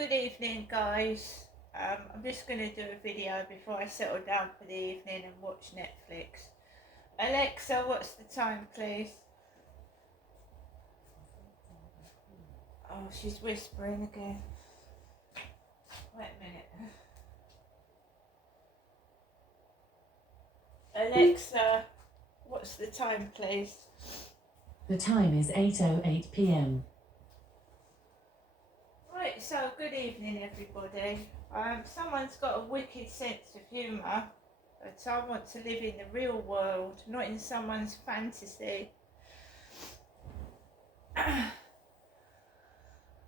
Good evening, guys. I'm just going to do a video before I settle down for the evening and watch Netflix. Alexa, what's the time, please? Oh, she's whispering again. Wait a minute. Alexa, what's the time, please? The time is 8:08 p.m. Right, so good evening, everybody. Someone's got a wicked sense of humour, but I want to live in the real world, not in someone's fantasy.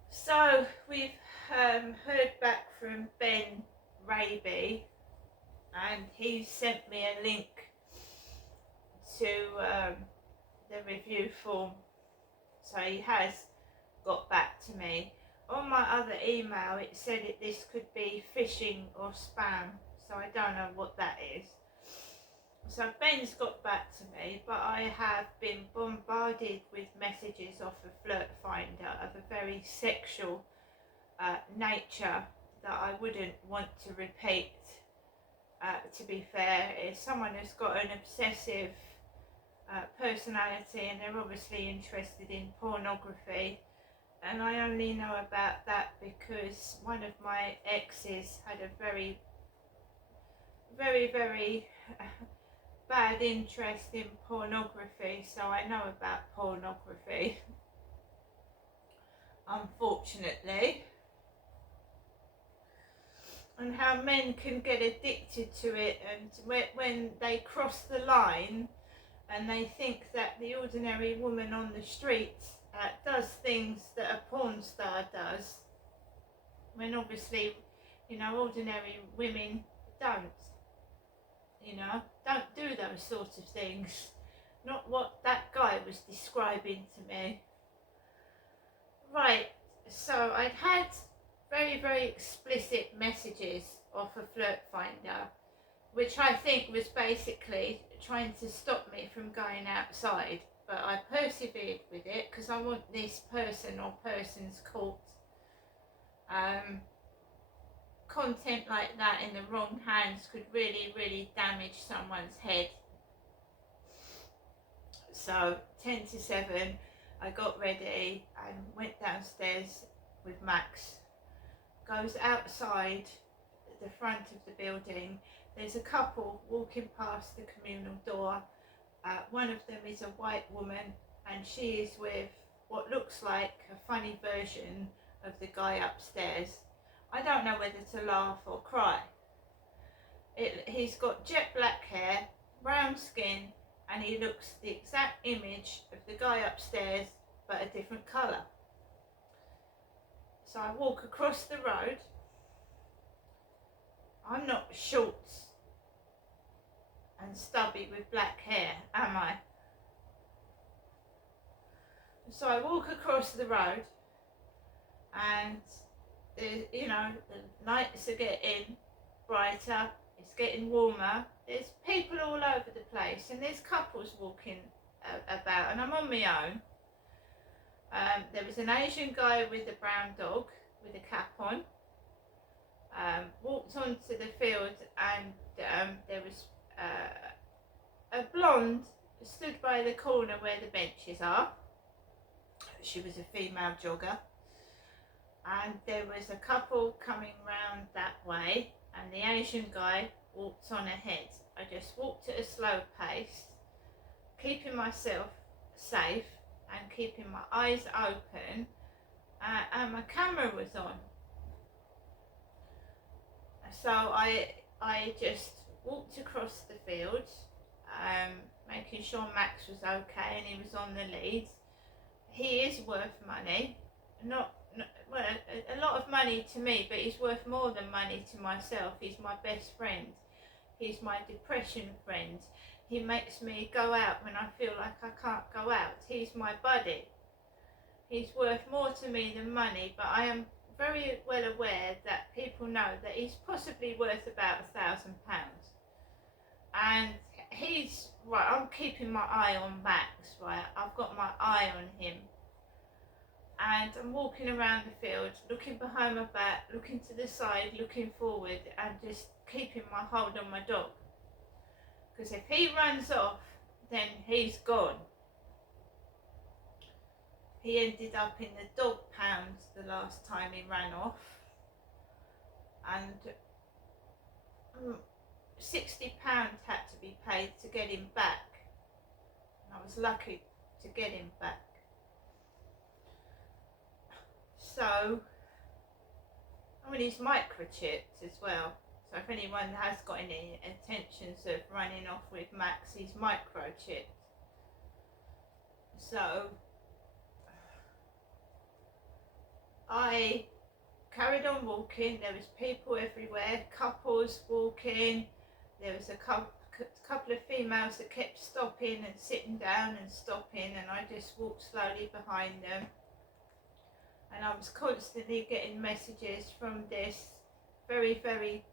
So we've heard back from Ben Raby, and he sent me a link to the review form. So he has got back to me. On my other email it said this could be phishing or spam, so I don't know what that is. So Ben's got back to me, but I have been bombarded with messages off of Flirt Finder of a very sexual nature that I wouldn't want to repeat. To be fair, is someone who's got an obsessive personality, and they're obviously interested in pornography. And I only know about that because one of my exes had a very bad interest in pornography, so I know about pornography, unfortunately, and how men can get addicted to it, and when they cross the line and they think that the ordinary woman on the street does things that a porn star does, when obviously, ordinary women don't do those sorts of things. Not what that guy was describing to me. Right, so I'd had very explicit messages off of Flirt Finder, which I think was basically trying to stop me from going outside, but I persevered with it because I want this person or persons caught. Content like that in the wrong hands could really damage someone's head. So 10 to 7 I got ready and went downstairs with Max. Goes outside the front of the building. There's a couple walking past the communal door. One of them is a white woman, and she is with what looks like a funny version of the guy upstairs. I don't know whether to laugh or cry. He's got jet black hair, brown skin, and he looks the exact image of the guy upstairs, but a different colour. So I walk across the road. I'm not short and stubby with black hair, am I? So I walk across the road, and the nights are getting brighter, it's getting warmer, there's people all over the place, and there's couples walking about, and I'm on my own. There was an Asian guy with a brown dog with a cap on, walked onto the field, and there was a blonde stood by the corner where the benches are. She was a female jogger, and there was a couple coming round that way, and the Asian guy walked on ahead. I just walked at a slow pace, keeping myself safe and keeping my eyes open, and my camera was on. So I just walked across the field, making sure Max was okay and he was on the lead. He is worth money, well, a lot of money to me, but he's worth more than money to myself. He's my best friend. He's my depression friend. He makes me go out when I feel like I can't go out. He's my buddy. He's worth more to me than money, but I am very well aware that people know that he's possibly worth about £1,000. And he's, right, I'm keeping my eye on Max, right? I've got my eye on him. and I'm walking around the field, looking behind my back, looking to the side, looking forward, and just keeping my hold on my dog. Because if he runs off, then he's gone. He ended up in the dog pound the last time he ran off, and £60 had to be paid to get him back. And I was lucky to get him back. So, I mean, he's microchipped as well. So if anyone has got any intentions of running off with Max, he's microchipped. So, I carried on walking. There was people everywhere, couples walking. There was a couple of females that kept stopping and sitting down and stopping, and I just walked slowly behind them. And I was constantly getting messages from this very, very,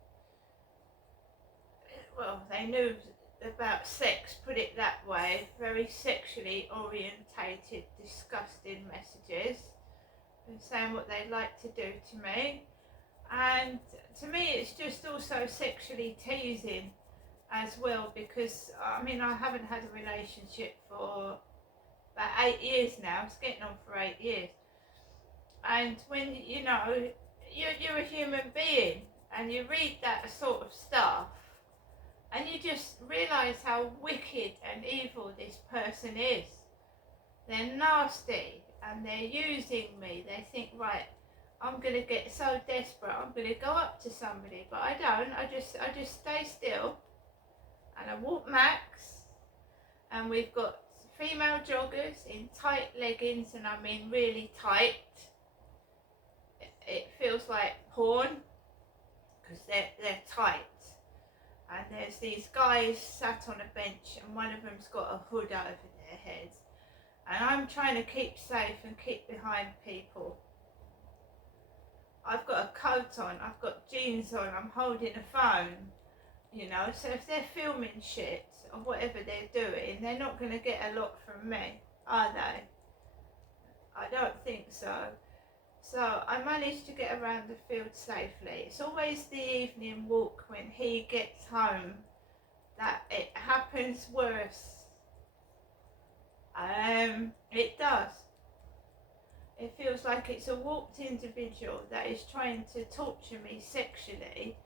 well, they knew about sex, put it that way, very sexually orientated, disgusting messages, and saying what they'd like to do to me. And to me it's just also sexually teasing as well, because I mean, I haven't had a relationship for about 8 years now. It's getting on for 8 years. And when, you know, you're a human being and you read that sort of stuff and you just realise how wicked and evil this person is. They're nasty and they're using me. They think, right, I'm going to get so desperate, I'm going to go up to somebody, but I don't. I just stay still and I walk Max, and we've got female joggers in tight leggings, and I mean really tight. It feels like porn because they're tight. And there's these guys sat on a bench, and one of them's got a hood over their heads. And I'm trying to keep safe and keep behind people. I've got a coat on, I've got jeans on, I'm holding a phone, you know. So if they're filming shit or whatever they're doing, they're not going to get a lot from me, are they? I don't think so. So I managed to get around the field safely. It's always the evening walk when he gets home that it happens worse. It does. It feels like it's a warped individual that is trying to torture me sexually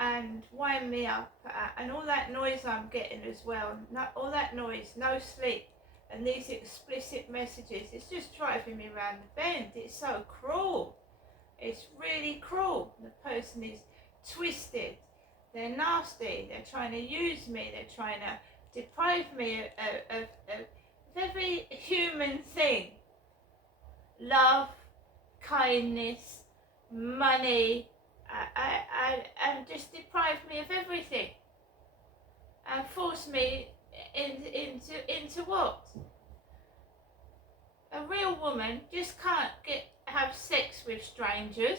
and wind me up, and all that noise I'm getting as well. All that noise, no sleep, and these explicit messages, it's just driving me around the bend. It's so cruel. It's really cruel. The person is twisted. They're nasty. They're trying to use me. They're trying to deprive me of every human thing. Love, kindness, money, and just deprive me of everything. And force me into what? A real woman just can't have sex with strangers.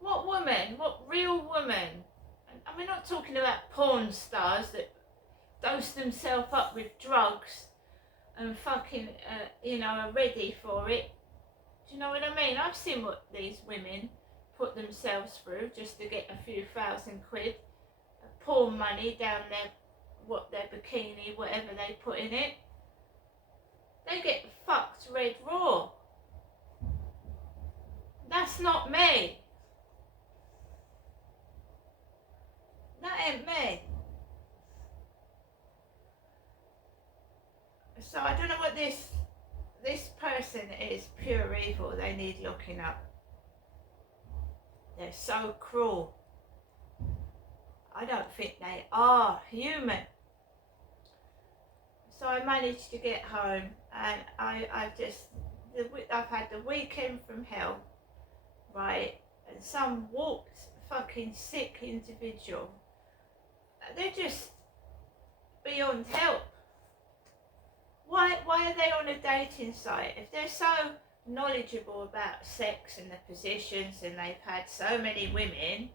What woman? What real woman? And we're not talking about porn stars that dose themselves up with drugs and fucking, are ready for it. Do you know what I mean? I've seen what these women put themselves through just to get a few £1,000, porn money down their bikini, whatever they put in it. They get fucked red raw. That's not me. That ain't me. So I don't know what this person is. Pure evil. They need looking up. They're so cruel. I don't think they are human. So I managed to get home, and I've had the weekend from hell, right? And some warped, fucking sick individual. They're just beyond help. Why are they on a dating site? If they're so knowledgeable about sex and the positions, and they've had so many women,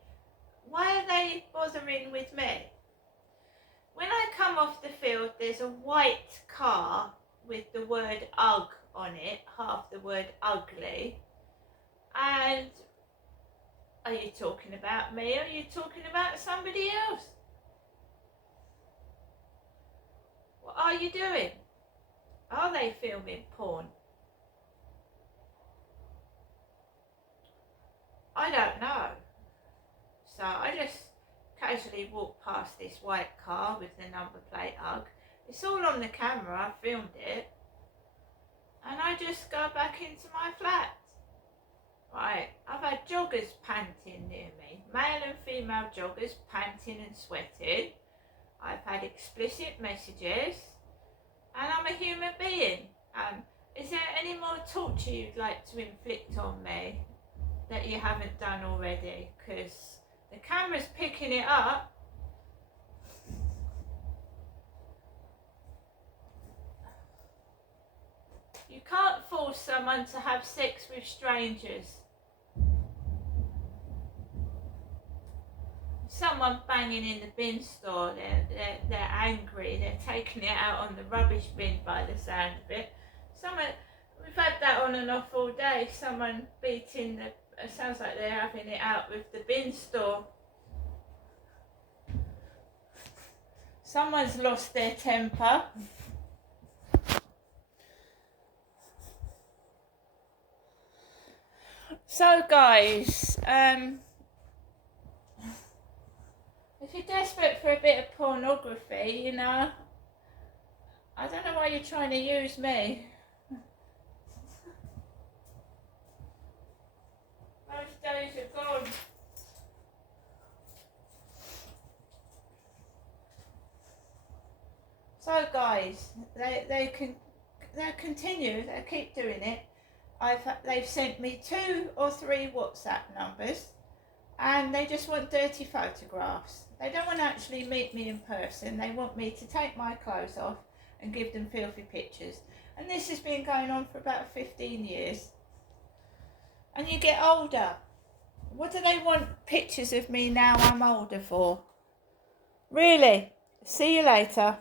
why are they bothering with me? When I come off the field, there's a white car with the word UGG on it, half the word ugly. And are you talking about me or are you talking about somebody else? What are you doing? Are they filming porn? I don't know. So I just casually walked past this white car with the number plate UGG. It's all on the camera, I filmed it. And I just go back into my flat. Right, I've had joggers panting near me. Male and female joggers panting and sweating. I've had explicit messages. And I'm a human being. Is there any more torture you'd like to inflict on me that you haven't done already? Because the camera's picking it up. You can't force someone to have sex with strangers. Someone banging in the bin store, they're angry, they're taking it out on the rubbish bin by the sound of it. We've had that on and off all day, someone beating it sounds like they're having it out with the bin store. Someone's lost their temper. So guys, if you're desperate for a bit of pornography, you know, I don't know why you're trying to use me. Those days are gone. So guys, they'll continue, they'll keep doing it. They've sent me 2 or 3 WhatsApp numbers and they just want dirty photographs. They don't want to actually meet me in person. They want me to take my clothes off and give them filthy pictures. And this has been going on for about 15 years. And you get older. What do they want pictures of me now I'm older for? Really? See you later.